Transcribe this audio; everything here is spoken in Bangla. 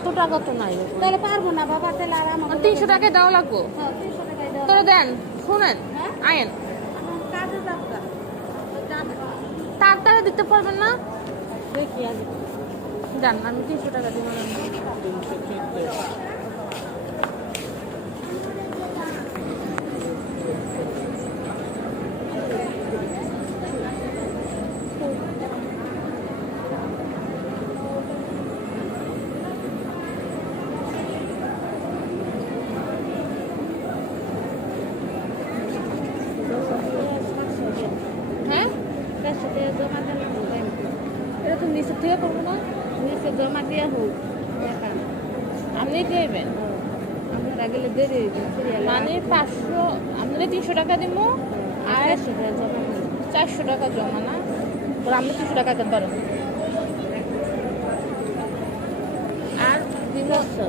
এত টাকা তো নাই। তাহলে পারবো না বাবা, তাহলে আর আমার 300 টাকায় দেওয়া লাগবো। 300 টাকায় দেওয়া। তোরা দেন, শুনেন, হ্যাঁ? আয়েন। এখন কাজে যাবো, যাবে তাড়াতাড়ি দিতে পারবেন না? দেখি আগে। জান, আমি 300 টাকা দিব না। হ্যাঁ, 400 টাকা জমা দিলে ব্যাংকে। এরকম নিচের থেকে করবো না? নিচে জমা দিয়ে হোক টাকা। আপনি দিবেন আমরা গেলে দেরি হইবে, সিরিয়াল মানে 500, আপনাদের 300 টাকা দিব আর 400 টাকা জমা দিলে। 400 টাকা জমা না? তোর আপনি 300 টাকা কেন ধরেন আর দিব 400